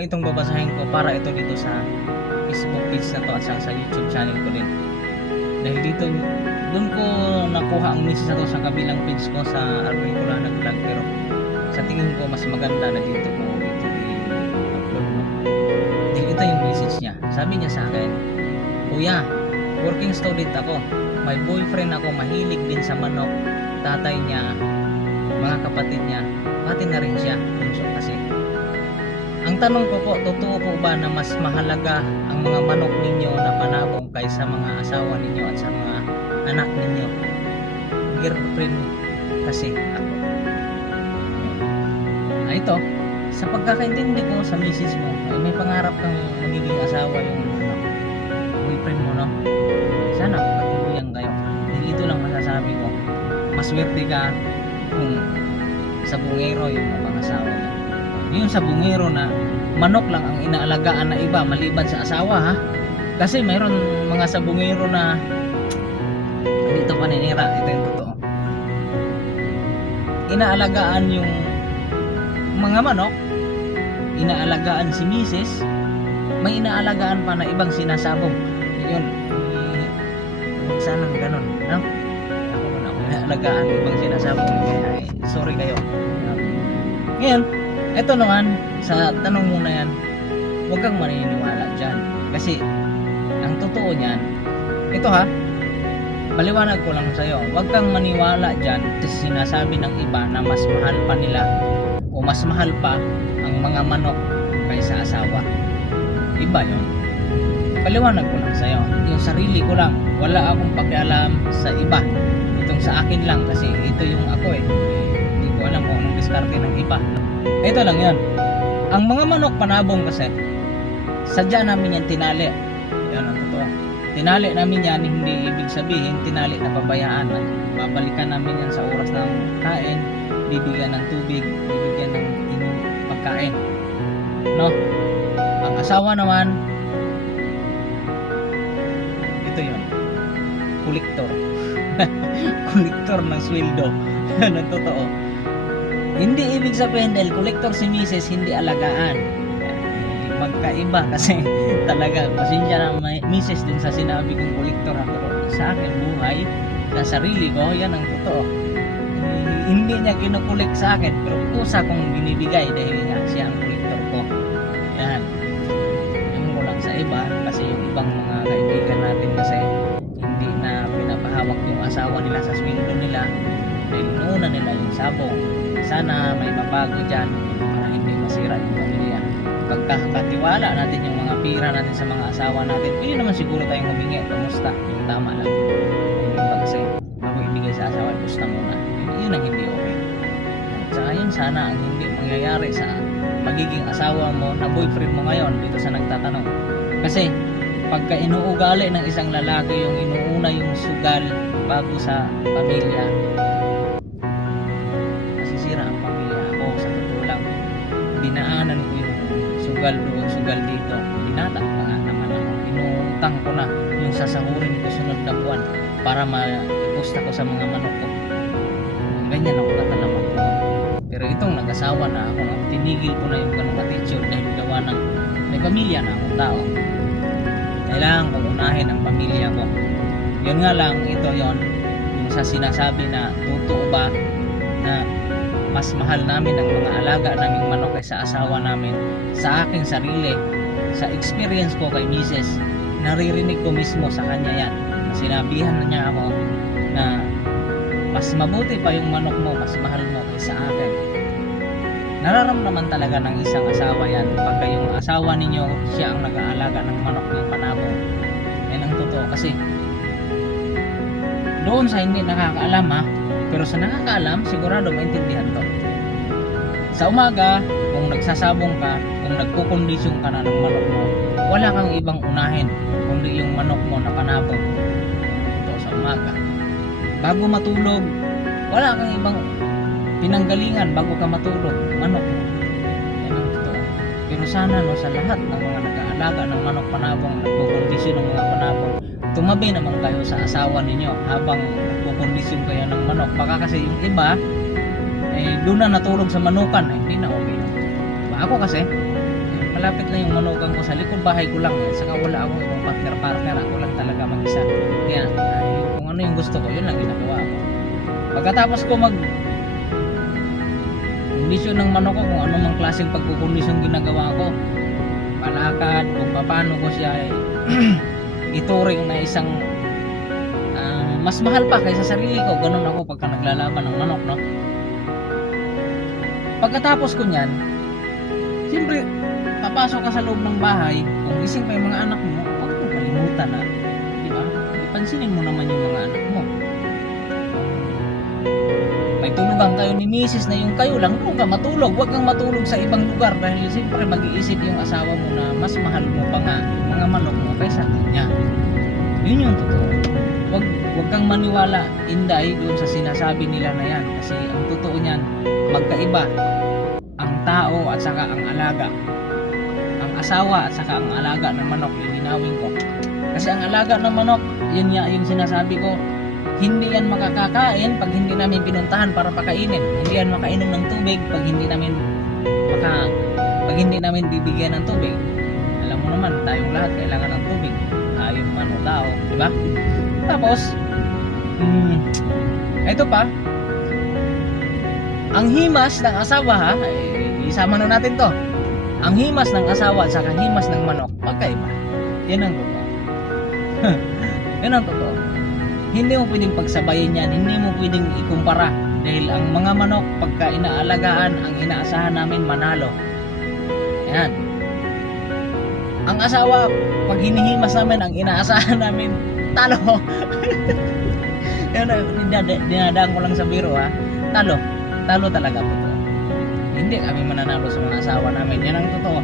Itong babasahin ko para ito dito sa Facebook page na to at sa YouTube channel ko din. Dahil dito, doon ko nakuha ang message na to sa kabilang page ko sa Arwin Kulana Vlog, pero sa tingin ko mas maganda na dito ko ito i-upload mo. Dahil ito yung message niya. Sabi niya sa akin, "Kuya, working student ako. May boyfriend ako, mahilig din sa manok. Tatay niya, mga kapatid niya, pati na rin siya, bunso kasi. Ang tanong ko po, totoo po ba na mas mahalaga ang mga manok ninyo na panabong kaysa mga asawa ninyo at sa mga anak ninyo? Girlfriend kasi ako." Ito, sa pagkakaintindi ko sa misis mo, may pangarap kang magiging asawa yung boyfriend mo, no? Sana patuloyan kayo. Dito lang masasabi ko, maswerte ka kung sa bungero yung mapangasawa niya. Yung sa bungero na manok lang ang inaalagaan na iba maliban sa asawa, ha? Kasi mayroon mga sa bungero na dito paninira, ito yung totoo. Inaalagaan yung mga manok, inaalagaan si misis, may inaalagaan pa na ibang sinasabong. Yun, sanang ganun, no? Ako man ako inaalagaan ibang sinasabong. Ay, sorry kayo. Ngayon, ito naman, sa tanong mo na yan, huwag kang maniniwala dyan. Kasi, ang totoo niyan, ito ha, paliwanag ko lang sa'yo, huwag kang maniwala dyan kasi sinasabi ng iba na mas mahal pa nila o mas mahal pa ang mga manok kaysa asawa. Iba yun. Paliwanag ko lang sa'yo, yung sarili ko lang, wala akong pakialam sa iba. Itong sa akin lang kasi ito yung ako eh. Hindi ko alam kung anong diskarte ng iba. Ito lang yan. Ang mga manok panabong kasi, sadya namin yan tinali. Yan ang totoo. Tinali namin yan, hindi ibig sabihin tinali na babayaan. Babalikan namin yan sa oras ng kain, bibigyan ng tubig, bibigyan ng pagkain. No? Ang asawa naman, ito yun, kolektor. Kolektor ng sweldo. Yan ang totoo. Hindi ibig sabihin dahil kolektor si misis, hindi alagaan. Magkaiba kasi talaga, pasensya na misis din sa sinabi kong kolektor ha, pero sa akin buhay, sa sarili ko, yan ang totoo. Hindi niya kinukulik sa akin, pero kusa kong binibigay dahil nga siya ang kolektor ko. Yan. Yung ko lang sa iba, kasi yung ibang mga kaibigan natin kasi hindi na pinapahawak yung asawa nila sa sweldo nila dahil noona nila yung sabong. Sana may mabago dyan para hindi masira yung pamilya. Pagkakatiwala natin yung mga pira natin sa mga asawa natin, pwede naman siguro tayong humingi, kumusta, yung tama lang. Hindi ba kasi bago ibigay sa asawa, pusta muna. Yun ang hindi okay. At saka yun sana ang hindi mangyayari sa magiging asawa mo na boyfriend mo ngayon dito sa nagtatanong. Kasi pagka inuugali ng isang lalaki yung inuuna yung sugal bago sa pamilya, masisira ang pamilya. Ako sa totoo lang, dinaanan ko yung sugal doon, sugal dito. Binata pa nga naman ako. Inuutang ko na yung sasahurin ko sunod na buwan para ma-iposta ko sa mga manok ko. Ganyan ako katalaman ko. Pero itong nag-asawa na ako, tinigil ko na yung ganong attitude dahil gawa ng may pamilya na akong tao. Kailangan kong unahin ang pamilya ko. Yun nga lang, ito yon yung sa sinasabi na totoo ba na mas mahal namin ang mga alaga naming manok kaysa asawa namin. Sa aking sarili, sa experience ko kay Mrs., naririnig ko mismo sa kanya yan. Sinabihan na niya ako na mas mabuti pa yung manok mo, mas mahal mo kaysa akin. Nararamdaman talaga ng isang asawa yan pagka yung asawa ninyo, siya ang nag-aalaga ng manok ng panabong. Yan ang totoo kasi doon sa hindi nakakaalam ha, pero sa nakakaalam sigurado maintindihan to. Sa umaga, kung nagsasabong ka, kung nagkukondisyon ka na ng manok mo, wala kang ibang unahin kundi yung manok mo na panabong. Ito sa umaga. Bago matulog, wala kang ibang pinanggalingan bago ka matulog, manok mo. Yan ang totoo. Pero sana no, sa lahat ng mga nag-aalaga ng manok panabong, nagkukondisyon ng mga panabong, tumabi naman kayo sa asawa ninyo habang nagkukondisyon kayo ng manok. Baka kasi yung iba, doon na natulog sa manukan, hindi na okay. Diba? Ako kasi, malapit lang yung manugang ko sa likod bahay ko lang eh. Saka wala akong ibang partner, ako lang talaga mag-isa. Kaya kung ano yung gusto ko, yun lang ginagawa ko. Pagkatapos ko kondisyon ng manok ko, kung anong klaseng pagkukondisyon ginagawa ko, palakad, kung paano ko siya ituring na isang mas mahal pa kaysa sarili ko. Ganun ako pagka naglalaban ng manok, no? Pagkatapos ko niyan, siyempre papasok ka sa loob ng bahay, kung gising pa yung mga anak mo, huwag mo kalimutan na, di ba? Pansinin mo naman yung mga anak mo. May tulugan kayo ni misis na yung kayo lang, doon ka matulog. Huwag kang matulog sa ibang lugar dahil siyempre mag-iisip yung asawa mo na mas mahal mo pa nga mga manok mo kaysa kanya. Yun yung totoo. Huwag kang maniwala, Inday, doon sa sinasabi nila na yan. Kasi ang totoo niyan, magkaiba ang tao at saka ang alaga. Ang asawa at saka ang alaga ng manok, lilinawin ko. Kasi ang alaga ng manok, yun yung sinasabi ko, hindi yan makakakain pag hindi namin pinuntahan para pakainin. Hindi yan makainom ng tubig pag hindi namin bibigyan ng tubig. Alam mo naman, tayong lahat kailangan ng tubig. Hayop man o tao, di ba? Tapos, ito pa, ang himas ng asawa ha, isama na natin to. Ang himas ng asawa at saka himas ng manok, magkaiba. Yan ang totoo. Yan ang totoo. Hindi mo pwedeng pagsabayin yan, hindi mo pwedeng ikumpara. Dahil ang mga manok, pagka inaalagaan, ang inaasahan namin manalo. Yan. Ang asawa, pag hinihimas namin, ang inaasahan namin talo. Yan, dinadaan ko lang sa biro ha. Talo talaga po to. Hindi kami mananalo sa mga asawa namin. Yan ang totoo.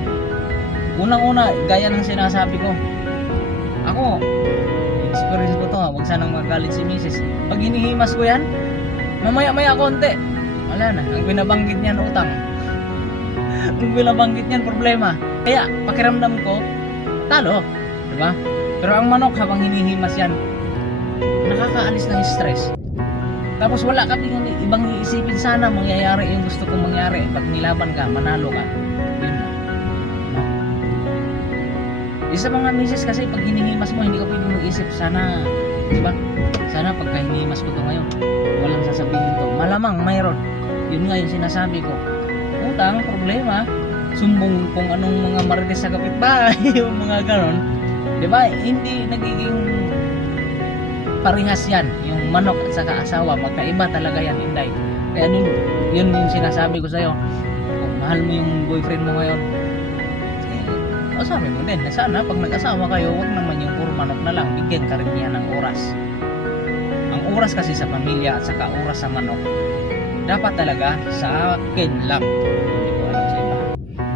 Unang-una, gaya ng sinasabi ko, ako, experience ko to ha, huwag sanang magalit si misis. Pag hinihimas ko yan, mamaya-maya konti, wala na, ang binabanggit niyan utang. Ang binabanggit niyan problema. Kaya pakiramdam ko, talo, di ba? Pero ang manok habang hinihimas yan, nakakaalis ng stress. Tapos wala kami ibang iisipin, sana mangyayari yung gusto kong mangyari. Pag nilaban ka, manalo ka. Yun na. No? Isa mga misis kasi pag hinihimas mo, hindi ka pwede mag-isip, sana, di ba? Sana pagka hinihimas ko to ngayon, walang sasabihin to. Malamang mayroon. Yun nga yung sinasabi ko. Utang, problema, sumbong kung anong mga marites sa kapitbahay, yung mga ganon. Di ba? Hindi nagiging parehas yan. Yung manok at saka asawa, magkaiba talaga yan, Inday. Kaya yun yung sinasabi ko sa'yo. Kung mahal mo yung boyfriend mo ngayon, sabi mo din na sana pag nag-asawa kayo, wag naman yung puro manok na lang, bigyan ka rin niya ng oras. Ang oras kasi sa pamilya at saka oras sa manok, dapat talaga sa akin lang, hindi ko alam sa iba,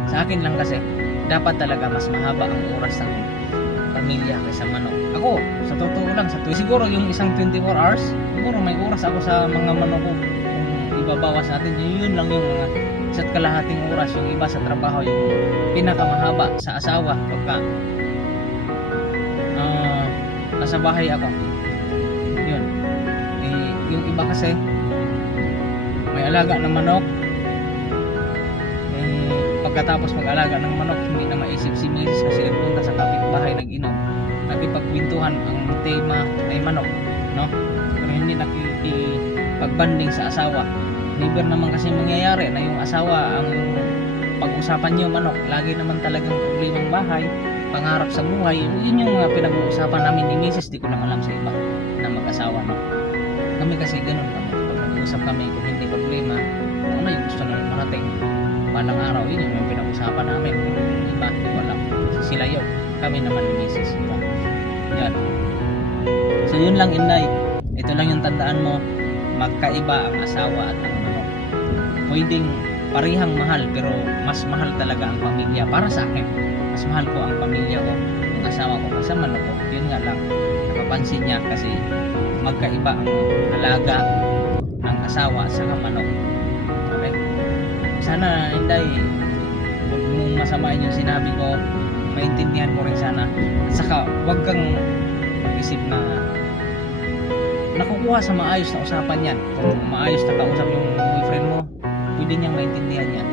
sa akin lang kasi dapat talaga mas mahaba ang oras ng pamilya kaysa manok. Ako, sa totoo lang, siguro yung isang 24 hours, siguro may oras ako sa mga manok ko. Kung ibabawas natin, yun lang yung mga isa't kalahating oras. Yung iba sa trabaho, yung pinakamahaba sa asawa pagka nasa bahay ako. Yun. Yung iba kasi may alaga ng manok, pagkatapos mag-alaga ng manok, hindi na maisip si misis kasi nagpunta sa kapitbahay, nag-inom, nakipagkwentuhan, ang tema ay manok, no? Pero hindi nakikipag-banding sa asawa. Never naman kasi mangyayari na yung asawa ang pag-usapan niyo manok. Lagi naman talagang problemang bahay, pangarap sa buhay. Yun yung mga pinag-uusapan namin ni misis. Di ko lang alam sa iba na mag-asawa, no? Kami kasi ganun kami. Pag nag-uusap kami, kung hindi problema, kung ano yung gusto namin marating balang araw, yun yung pinag-usapan namin. Pero yung iba, di ko alam. Sila yun. Kami naman ni misis, diba? Yan. So yun lang, Inday. Ito lang yung tandaan mo. Magkaiba ang asawa at ang manok. Pwedeng parihang mahal, pero mas mahal talaga ang pamilya. Para sa akin, mas mahal ko ang pamilya ko, ang asawa ko kasi manok ko. Yun nga lang, napapansin niya kasi magkaiba ang alaga ng asawa sa manok. Okay? Sana, Inday, huwag mong masamain yung sinabi ko, maintindihan mo rin sana. At saka, huwag kang mag-isip na nakukuha sa maayos na usapan yan. Kung maayos na kausap yung boyfriend mo, pwede niyang maintindihan yan.